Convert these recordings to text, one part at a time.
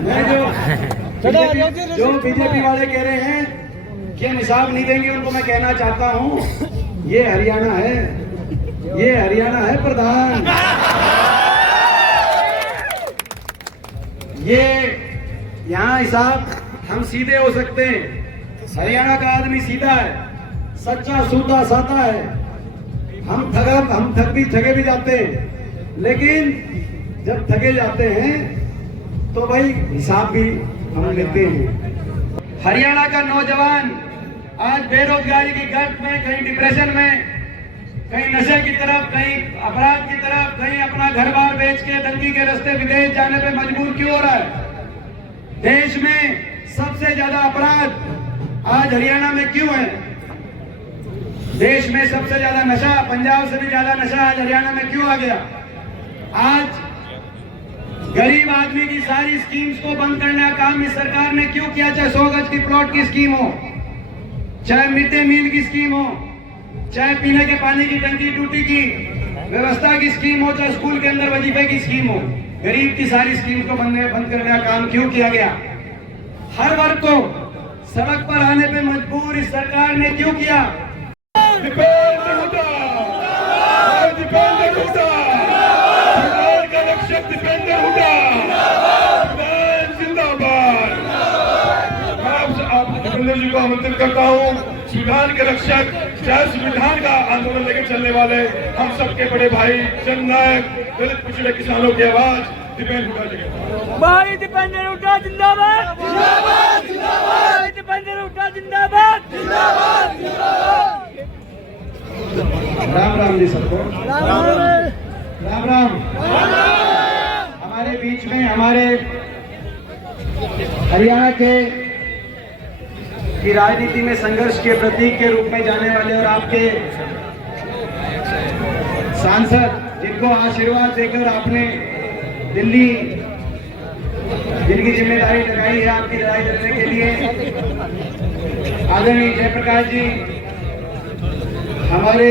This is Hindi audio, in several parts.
जो बीजेपी वाले कह रहे हैं कि हम हिसाब नहीं देंगे, उनको मैं कहना चाहता हूँ ये हरियाणा है, ये हरियाणा है प्रधान। ये यहाँ हिसाब हम सीधे हो सकते हैं। हरियाणा का आदमी सीधा है, सच्चा सूधा साधा है। हम ठगे भी जाते हैं, लेकिन जब ठगे जाते हैं तो भाई हिसाब भी हम लेते हैं। हरियाणा का नौजवान आज बेरोजगारी की गर्त में, कहीं डिप्रेशन में, कहीं नशे की तरफ, कहीं अपराध की तरफ, कहीं अपना घर बार बेच के दंगी के रास्ते विदेश जाने पे मजबूर क्यों हो रहा है? देश में सबसे ज्यादा अपराध आज हरियाणा में क्यों है? देश में सबसे ज्यादा नशा, पंजाब से भी ज्यादा नशा आज हरियाणा में क्यों आ गया? आज गरीब आदमी की सारी स्कीम्स को बंद करने का काम इस सरकार ने क्यों किया? चाहे 100 गज की प्लॉट की स्कीम हो, चाहे मिड डे मील की स्कीम हो, चाहे पीने के पानी की टंकी टूटी की व्यवस्था की स्कीम हो, चाहे स्कूल के अंदर वजीफे की स्कीम हो, गरीब की सारी स्कीम को बंद करने का काम क्यों किया गया? हर वर्ग को सड़क पर आने पे मजबूर इस सरकार ने क्यों किया? जी को आमंत्रित करता हूँ, संविधान के रक्षक, चाहे संविधान का आंदोलन लेकर चलने वाले हम सबके बड़े भाई, जननायक, दलित पिछड़े किसानों की आवाज दीपेंद्र हुड्डा जी। भाई दीपेंद्र हुड्डा जिंदाबाद, जिंदाबाद, जिंदाबाद। दीपेंद्र हुड्डा जिंदाबाद, जिंदाबाद, जिंदाबाद। राम राम जी सबको, राम राम। हमारे बीच में हमारे हरियाणा के की राजनीति में संघर्ष के प्रतीक के रूप में जाने वाले और आपके सांसद, जिनको आशीर्वाद देकर आपने दिल्ली जिनकी जिम्मेदारी लगाई है आपकी लड़ाई लड़ने के लिए, आदरणीय जयप्रकाश जी, हमारे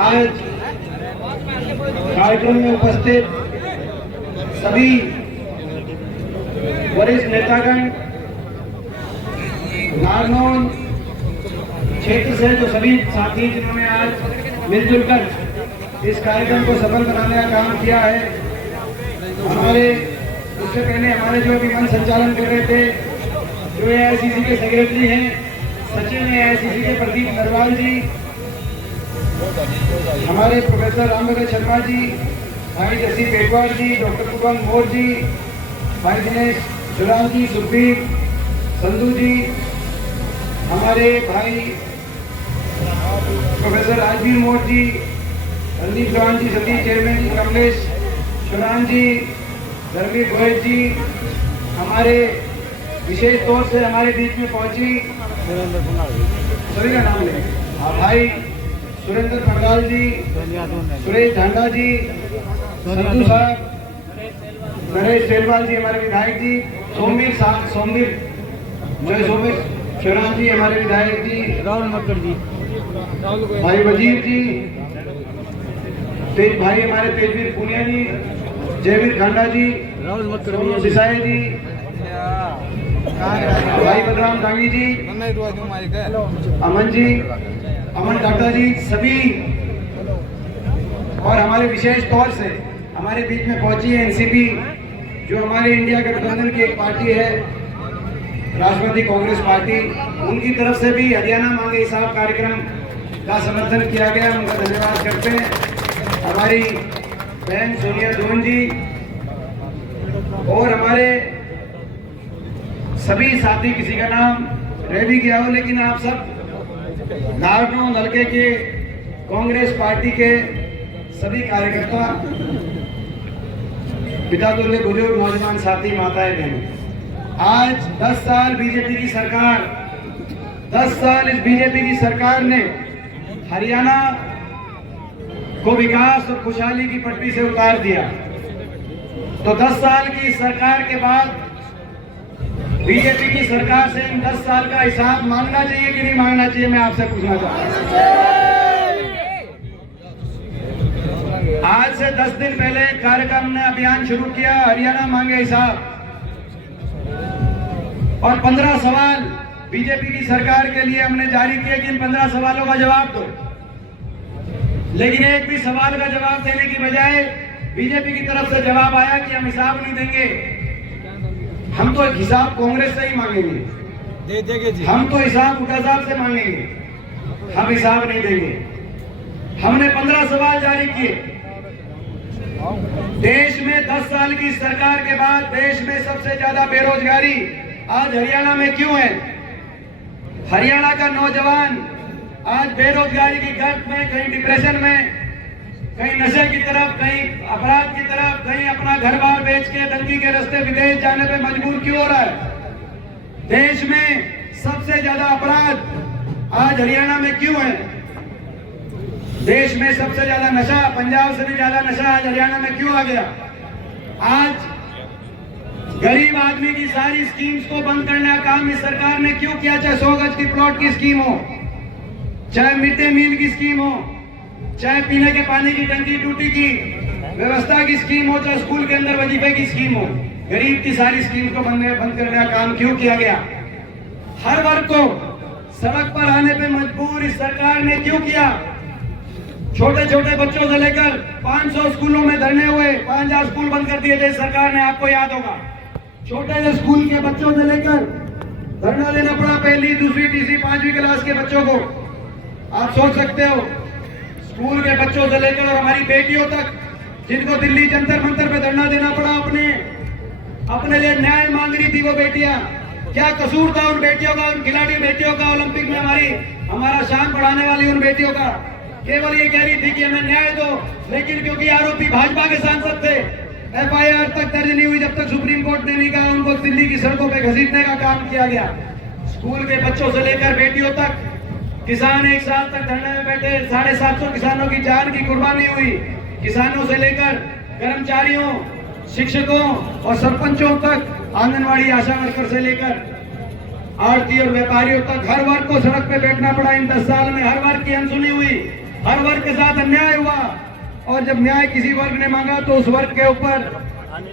आज कार्यक्रम में उपस्थित सभी वरिष्ठ नेतागण, नारनौल क्षेत्र से जो सभी साथी जिन्होंने आज मिलजुल कर इस कार्यक्रम को सफल बनाने का काम किया है, हमारे उससे पहले हमारे जो अभी मंच संचालन कर रहे थे, जो एआईसीसी के सेक्रेटरी हैं, सचिव एआईसीसी के प्रदीप नरवाल जी, हमारे प्रोफेसर रामभद्र शर्मा जी, भाई जसी पेटवार जी, डॉक्टर कुलवंत मोर जी, भाई दिनेश जुराम जी, सुखबीर संधू जी, हमारे भाई प्रोफेसर राजवीर मोर जी, रणदीप चौहान जी, सतीश चेयरमैन जी, कमलेश चौहान जी, धर्मवीर गोयल जी, हमारे विशेष तौर से हमारे बीच में पहुंची, सभी का नाम लेंगे, भाई सुरेंद्र पंडाल जी, सुरेश ढांडा जी, संधू साहब, नरेश सेलवाल जी हमारे विधायक जी, सोमवीर जय सोमेश शिवराम जी हमारे विधायक जी, राहुल मक्कर जी, भाई वजीर जी, तेज भाई हमारे तेजवीर पुनिया जी, जयवीर खांडा जी, राहुल मक्कर सिसाई जी, भाई बलराम डांगी जी, अमन जी, अमन टाटा जी, सभी, और हमारे विशेष तौर से हमारे बीच में पहुंची है एनसीपी, जो हमारे इंडिया गठबंधन की एक पार्टी है, राष्ट्रवादी कांग्रेस पार्टी, उनकी तरफ से भी हरियाणा मांगे हिसाब कार्यक्रम का समर्थन किया गया, उनका धन्यवाद करते हैं। हमारी बहन सोनिया जोन जी और हमारे सभी साथी, किसी का नाम रह भी गया हो, लेकिन आप सब नारनौल हल्के के कांग्रेस पार्टी के सभी कार्यकर्ता, पिता तुल्य बुजुर्ग, नौजवान साथी, माताएं बहन, आज 10 साल बीजेपी की सरकार, 10 साल इस बीजेपी की सरकार ने हरियाणा को विकास और खुशहाली की पटरी से उतार दिया। तो 10 साल की सरकार के बाद बीजेपी की सरकार से इन 10 साल का हिसाब मांगना चाहिए कि नहीं मांगना चाहिए, मैं आपसे पूछना चाहता हूं। आज से 10 दिन पहले कार्यक्रम ने अभियान शुरू किया, हरियाणा मांगे हिसाब। और 15 सवाल बीजेपी की सरकार के लिए हमने जारी किए कि इन 15 सवालों का जवाब दो। लेकिन एक भी सवाल का जवाब देने की बजाय बीजेपी की तरफ से जवाब आया कि हम हिसाब नहीं देंगे। हम तो हिसाब कांग्रेस से ही मांगेंगे, दे देंगे जी। हम तो हिसाब भुट्टा साहब से मांगेंगे, हम हिसाब नहीं देंगे। हमने 15 सवाल जारी किए। देश में 10 साल की सरकार के बाद देश में सबसे ज्यादा बेरोजगारी आज हरियाणा में क्यों है? हरियाणा का नौजवान आज बेरोजगारी की गर्त में, कहीं डिप्रेशन में, कहीं नशे की तरफ, कहीं अपराध की तरफ, कहीं अपना घर बार बेच के दंगी के रास्ते विदेश जाने पे मजबूर क्यों हो रहा है? देश में सबसे ज्यादा अपराध आज हरियाणा में क्यों है? देश में सबसे ज्यादा नशा, पंजाब से भी ज्यादा नशा आज हरियाणा में क्यों आ गया? आज गरीब आदमी की सारी स्कीम्स को बंद करने का काम इस सरकार ने क्यों किया? चाहे 100 गज की प्लॉट की स्कीम हो, चाहे मिड डे मील की स्कीम हो, चाहे पीने के पानी की टंकी टूटी की व्यवस्था की स्कीम हो, चाहे स्कूल के अंदर वजीफे की स्कीम हो, गरीब की सारी स्कीम को बंद करने का काम क्यों किया गया? हर वर्ग को सड़क पर आने पे मजबूर इस सरकार ने क्यों किया? छोटे छोटे बच्चों से लेकर 500 स्कूलों में धरने हुए, 5000 स्कूल बंद कर दिए थे सरकार ने, आपको याद होगा। छोटे से स्कूल के बच्चों से लेकर धरना देना पड़ा, पहली, दूसरी, तीसरी, 5वीं क्लास के बच्चों को। आप सोच सकते हो, स्कूल के बच्चों से लेकर और हमारी बेटियों तक, जिनको दिल्ली जंतर मंतर पे धरना देना पड़ा, अपने लिए न्याय मांग रही थी वो बेटियां। क्या कसूर था उन बेटियों का, उन खिलाड़ी बेटियों का, ओलंपिक में हमारा शान बढ़ाने वाली उन बेटियों का? केवल ये कह रही थी कि हमें न्याय दो, लेकिन क्योंकि आरोपी भाजपा के सांसद थे, FIR तक दर्ज नहीं हुई जब तक सुप्रीम कोर्ट ने नहीं कहा, उनको दिल्ली की सड़कों पे घसीटने का काम किया गया। स्कूल के बच्चों से लेकर बेटियों तक, किसान 1 साल तक धरने में बैठे, 750 किसानों की जान की कुर्बानी हुई। किसानों से लेकर कर्मचारियों, शिक्षकों और सरपंचों तक, आंगनवाड़ी आशा वर्कर से लेकर आड़ती और व्यापारियों तक, हर वर्ग को सड़क पे बैठना पड़ा इन 10 साल में। हर वर्ग की अनसुनी हुई, हर वर्ग के साथ अन्याय हुआ, और जब न्याय किसी वर्ग ने मांगा तो उस वर्ग के ऊपर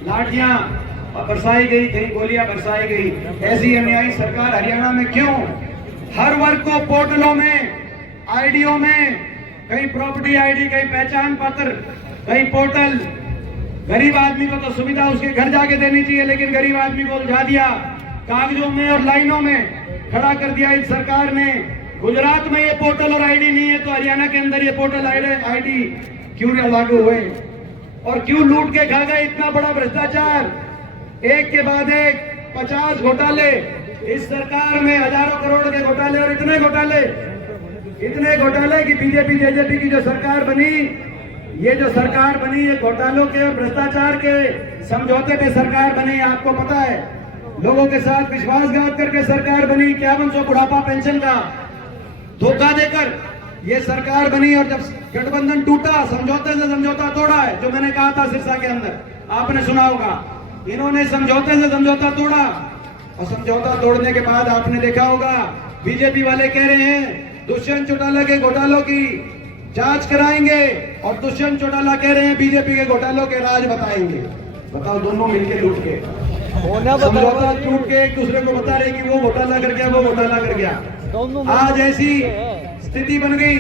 लाठियां बरसाई गई, कहीं गोलियां बरसाई गई। ऐसी अन्यायी सरकार हरियाणा में क्यों? हर वर्ग को पोर्टलों में, आईडीओ में, कहीं प्रॉपर्टी आईडी, कहीं पहचान पत्र, कहीं पोर्टल। गरीब आदमी को तो सुविधा उसके घर जाके देनी चाहिए, लेकिन गरीब आदमी को उलझा दिया कागजों में और लाइनों में खड़ा कर दिया इस सरकार ने। गुजरात में ये पोर्टल और आईडी नहीं है, तो हरियाणा के अंदर ये पोर्टल आईडी क्यों लागू हुए? और क्यों लूट के खा गए? इतना बड़ा भ्रष्टाचार, एक के बाद एक 50 घोटाले इस सरकार में, हजारों करोड़ के घोटाले, और इतने घोटाले कि बीजेपी जेजेपी की जो सरकार बनी, ये जो सरकार बनी, ये घोटालों के और भ्रष्टाचार के समझौते पे सरकार बनी। आपको पता है, लोगों के साथ विश्वासघात करके सरकार बनी। 5100 बुढ़ापा पेंशन का धोखा देकर ये सरकार बनी। और जब गठबंधन टूटा, समझौते से समझौता तोड़ा है, जो मैंने कहा था सिरसा के अंदर, आपने सुना होगा। इन्होंने समझौते से समझौता तोड़ा, और समझौता तोड़ने के बाद आपने देखा होगा, बीजेपी वाले कह रहे हैं दुष्यंत चौटाला के घोटालों की जांच कराएंगे, और दुष्यंत चौटाला कह रहे हैं बीजेपी के घोटालों के राज बताएंगे। बताओ, दोनों मिलकर लूट के, समझौता टूट के एक दूसरे को बता रहे कि वो घोटाला कर गया, वो घोटाला कर गया। आज ऐसी स्थिति बन गई।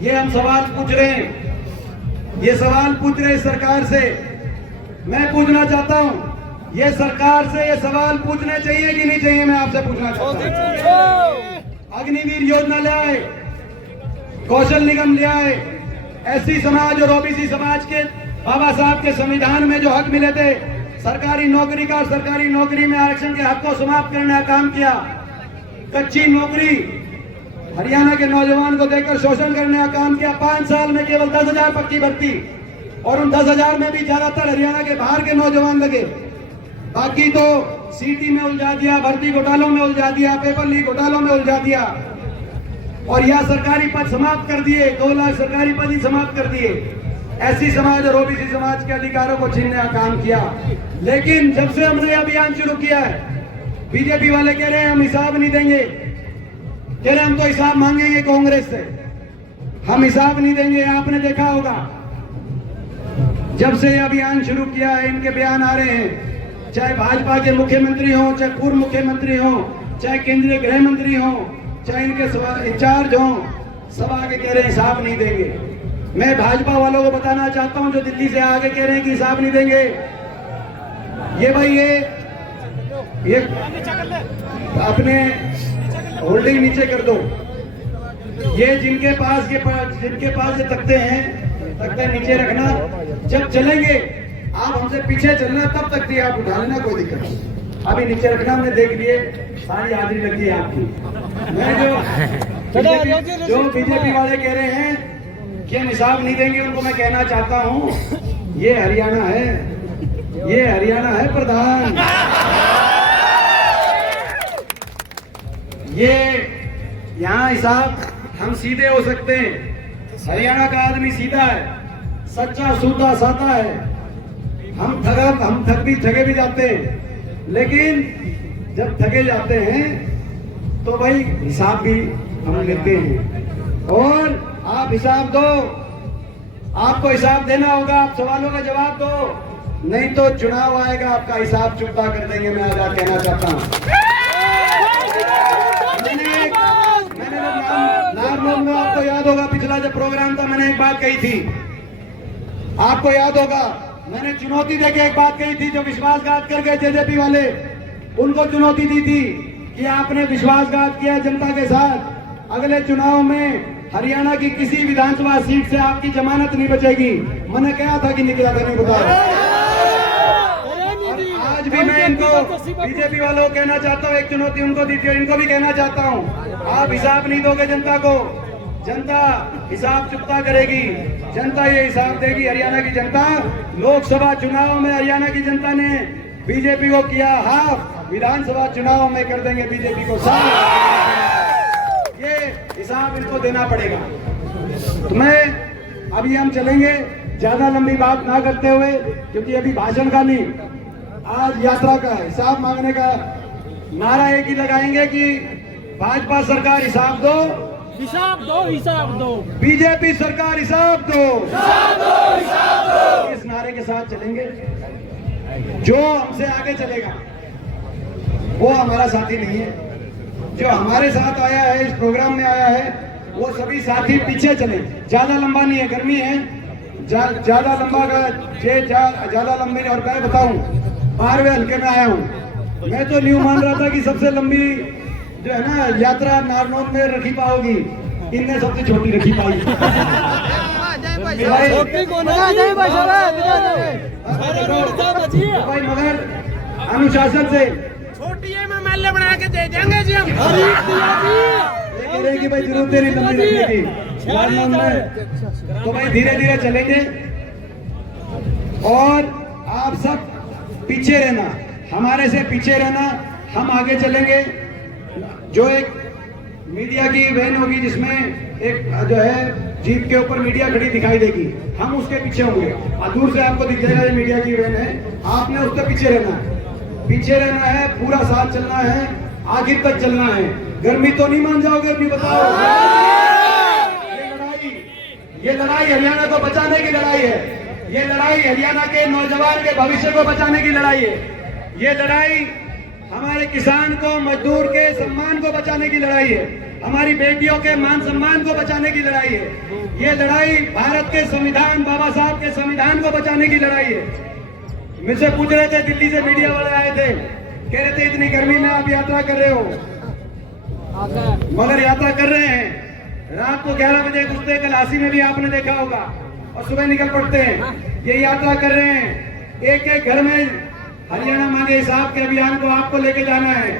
ये हम सवाल पूछ रहे हैं, ये सवाल पूछ रहे सरकार से। मैं पूछना चाहता हूं, ये सरकार से ये सवाल पूछने चाहिए कि नहीं चाहिए? मैं आपसे पूछना चाहता हूं। अग्निवीर योजना ले आए, कौशल निगम ले आए, SC समाज और OBC समाज के बाबा साहब के संविधान में जो हक मिले थे सरकारी नौकरी का, सरकारी नौकरी में आरक्षण के हक को समाप्त करने का काम किया। कच्ची नौकरी हरियाणा के नौजवान को देकर शोषण करने का काम किया। 5 साल में केवल 10,000 पक्की भर्ती, और उन 10,000 में भी ज्यादातर हरियाणा के बाहर के नौजवान लगे। बाकी तो सीटी में उलझा दिया, भर्ती घोटालों में उलझा दिया, पेपर लीक घोटालों में उलझा दिया, और यह सरकारी पद समाप्त कर दिए। 2 लाख सरकारी पद ही समाप्त कर दिए। SC समाज और OBC समाज के अधिकारों को छीनने का काम किया। लेकिन जब से हमने अभियान शुरू किया है, बीजेपी वाले कह रहे हैं हम हिसाब नहीं देंगे, कह रहे हम तो हिसाब मांगेंगे कांग्रेस से, हम हिसाब नहीं देंगे। आपने देखा होगा, जब से अभियान शुरू किया है, इनके बयान आ रहे हैं चाहे भाजपा के मुख्यमंत्री हो, चाहे पूर्व मुख्यमंत्री हो, चाहे केंद्रीय गृह मंत्री हो, चाहे इनके इंचार्ज हो, सब आगे कह रहे हैं हिसाब नहीं देंगे। मैं भाजपा वालों को बताना चाहता हूं जो दिल्ली से आगे कह रहे हैं कि हिसाब नहीं देंगे, ये भाई ये अपने होल्डिंग नीचे कर दो। ये जिनके पास ये तख्ते नीचे रखना। जब चलेंगे आप हमसे पीछे चलना, तब तख्ते आप उठा लेना, कोई दिक्कत नहीं। अभी नीचे रखना, हमने देख लिए, सारी हाजिरी लगी है आपकी। मैं जो बीजेपी वाले कह रहे हैं कि हम हिसाब नहीं देंगे, उनको मैं कहना चाहता हूं ये हरियाणा है, ये हरियाणा है प्रधान। ये यहाँ हिसाब हम सीधे हो सकते हैं। हरियाणा का आदमी सीधा है, सच्चा सूधा साधा है। हम ठगे भी जाते हैं, लेकिन जब ठगे जाते हैं तो भाई हिसाब भी हम लेते हैं। और आप हिसाब दो, आपको हिसाब देना होगा, आप सवालों का जवाब दो, नहीं तो चुनाव आएगा आपका हिसाब चुकता कर देंगे। मैं आजाद कहना चाहता हूँ। मैंने नाम में आपको याद होगा, पिछला जब प्रोग्राम था मैंने एक बात कही थी, आपको याद होगा, मैंने चुनौती देके एक बात कही थी। जो विश्वासघात कर गए जेजेपी वाले, उनको चुनौती दी थी कि आपने विश्वासघात किया जनता के साथ, अगले चुनाव में हरियाणा की किसी विधानसभा सीट से आपकी जमानत नहीं बचेगी। मैंने कहा था कि निकला था, नहीं बताया। आज भी मैं इनको बीजेपी वालों को कहना चाहता हूँ, एक चुनौती उनको दी थी, इनको भी कहना चाहता हूँ, आप हिसाब नहीं दोगे जनता को, जनता हिसाब चुकता करेगी, जनता ये हिसाब देगी। हरियाणा की जनता, लोकसभा चुनाव में हरियाणा की जनता ने बीजेपी को किया हाफ, विधानसभा चुनाव में कर देंगे बीजेपी को साफ। ये हिसाब इनको देना पड़ेगा। तो मैं अभी हम चलेंगे, ज्यादा लंबी बात ना करते हुए, क्योंकि अभी भाषण का नहीं, आज यात्रा का हिसाब मांगने का नारा एक ही लगाएंगे कि भाजपा सरकार हिसाब दो, हिसाब दो, हिसाब दो, बीजेपी सरकार हिसाब दो, हिसाब दो, हिसाब दो। इस नारे के साथ चलेंगे। जो हमसे आगे चलेगा वो हमारा साथी नहीं है। जो हमारे साथ आया है, इस प्रोग्राम में आया है, वो सभी साथी पीछे चले। ज्यादा लंबा नहीं है, गर्मी है, ज्यादा लंबा ज्यादा लंबी। और मैं बताऊं, 12वें हल्के में आया हूं। मैं तो न्यू मान रहा था कि सबसे लंबी जो है ना यात्रा नारनौल में रखी पाओगी, इनने सबसे छोटी रखी पाई। भाई मगर अनुशासन से छोटी है, मैं महल्ले बना के दे देंगे जी हम। भाई जरूरत नहीं लंबी रखने की नारनौल में, तो भाई धीरे धीरे चलेंगे। और आप सब पीछे रहना, हमारे से पीछे रहना, हम आगे चलेंगे। जो एक मीडिया की वैन होगी, जिसमें एक जो है जीप के ऊपर मीडिया खड़ी दिखाई देगी, हम उसके पीछे होंगे। दूर से आपको दिख जाएगा ये मीडिया की वैन है, आपने उसके पीछे रहना है, पीछे रहना है, पूरा साथ चलना है, आखिर तक चलना है। गर्मी तो नहीं मान जाओगे अपनी, बताओ। ये लड़ाई हरियाणा को बचाने की लड़ाई है। ये लड़ाई हरियाणा के नौजवान के भविष्य को बचाने की लड़ाई है। ये लड़ाई हमारे किसान को, मजदूर के सम्मान को बचाने की लड़ाई है। हमारी बेटियों के मान सम्मान को बचाने की लड़ाई है। ये लड़ाई भारत के संविधान, बाबा साहब के संविधान को बचाने की लड़ाई है। मुझसे पूछ रहे थे, दिल्ली से मीडिया वाले आए थे, कह रहे थे इतनी गर्मी में आप यात्रा कर रहे हो, मगर यात्रा कर रहे हैं। रात को 11 बजे घुसते, कल हासी में भी आपने देखा होगा, और सुबह निकल पड़ते हैं। ये यात्रा कर रहे हैं, एक एक घर में हरियाणा मांगे हिसाब के अभियान को आपको लेके जाना है।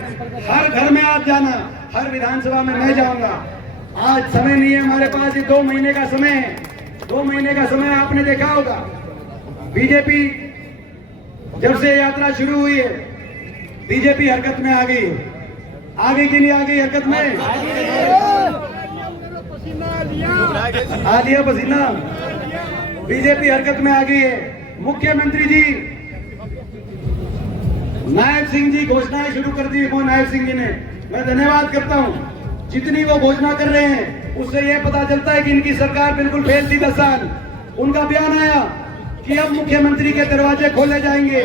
हर घर में आप जाना, हर विधानसभा में मैं जाऊंगा। आज समय नहीं है हमारे पास, ये 2 महीने का समय है। 2 महीने का समय आपने देखा होगा। बीजेपी जब से यात्रा शुरू हुई है, बीजेपी हरकत में आ गई। आगे के लिए आ गई हरकत में, आ लिया पसीना। बीजेपी हरकत में आ गई है। मुख्यमंत्री जी नायब सिंह जी घोषणाएं शुरू कर दी। वो नायब सिंह जी ने, मैं धन्यवाद करता हूं। जितनी वो घोषणा कर रहे हैं, उससे यह पता चलता है कि इनकी सरकार बिल्कुल फेल थी 10 साल। उनका बयान आया कि अब मुख्यमंत्री के दरवाजे खोले जाएंगे।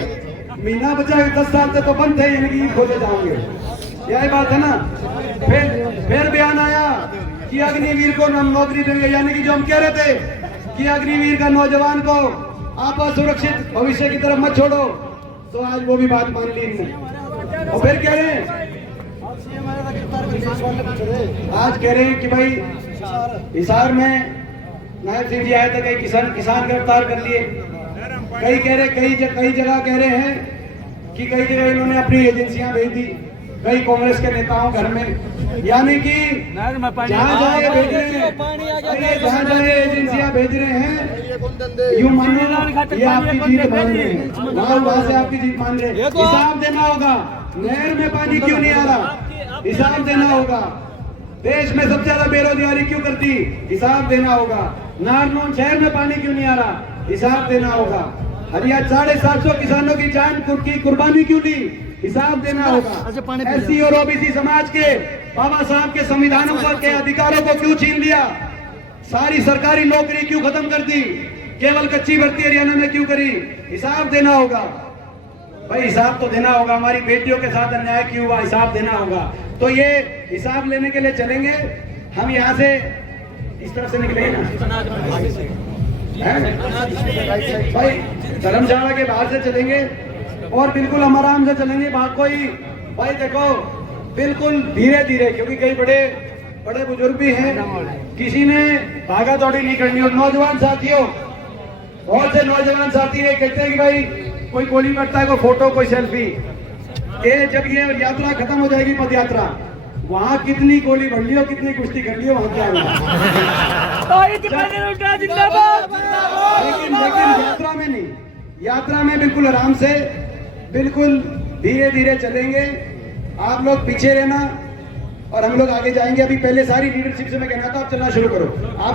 महीना बचा है, 10 साल से तो बंद थे, यानी कि खोले जाओगे, यही बात है ना। फिर बयान आया कि अग्निवीर को हम नौकरी देंगे, यानी कि जो हम कह रहे थे कि अग्निवीर का नौजवान को आप असुरक्षित भविष्य की तरफ मत छोड़ो, तो आज वो भी बात मान ली इन्होंने। और फिर कह रहे हैं, आज कह रहे हैं कि भाई हिसार में नायब सिंह जी आए थे, कई किसान गिरफ्तार कर लिए, कई कह रहे कई जगह कह रहे हैं कि कई जगह इन्होंने अपनी एजेंसियां भेज दी कई कांग्रेस के नेताओं घर में, यानी कि जहाँ जाए भेज रहे हैं, जहाँ जाए एजेंसियां भेज रहे हैं, यूं मानो ये आपकी जीत मान रहे हैं, वहाँ से आपकी जीत मान रहे हैं। हिसाब देना होगा, नहर में पानी क्यों नहीं आ रहा, हिसाब देना होगा। देश में सबसे ज्यादा बेरोजगारी क्यों करती, हिसाब देना होगा। नारनौल शहर में पानी क्यों नहीं आ रहा, हिसाब देना होगा। हरियाणा 750 किसानों की जान की कुर्बानी क्यों दी, हिसाब देना होगा। एससी और ओबीसी समाज के बाबा साहब के संविधानों पर के अधिकारों को क्यों छीन लिया, सारी सरकारी नौकरी क्यों खत्म कर दी, केवल कच्ची भर्ती हरियाणा में क्यों करी, हिसाब देना होगा भाई, हिसाब तो देना होगा। हमारी बेटियों के साथ अन्याय क्यों हुआ, हिसाब देना होगा। तो ये हिसाब लेने के लिए चलेंगे हम, यहाँ से इस तरफ से निकलेंगे ना भाई, धर्मशाला के बाहर से चलेंगे और बिल्कुल हम आराम से चलेंगे, बात कोई भाई देखो बिल्कुल धीरे धीरे, क्योंकि कई बड़े बुजुर्ग भी हैं, किसी ने भागा दौड़ी नहीं करनी। और नौजवान साथियों, बहुत से नौजवान साथी ये कहते हैं कि भाई कोई गोली करता है, कोई फोटो, कोई सेल्फी, ये जब ये यात्रा खत्म हो जाएगी, पद यात्रा, वहाँ कितनी गोली भर लियो, कितनी कुश्ती कर लियो, वहाँ क्या हुआ। लेकिन यात्रा में नहीं, यात्रा में बिल्कुल आराम से, बिल्कुल धीरे धीरे चलेंगे। आप लोग पीछे रहना और हम लोग आगे जाएंगे। अभी पहले सारी लीडरशिप से मैं कहना था, आप चलना शुरू करो। आप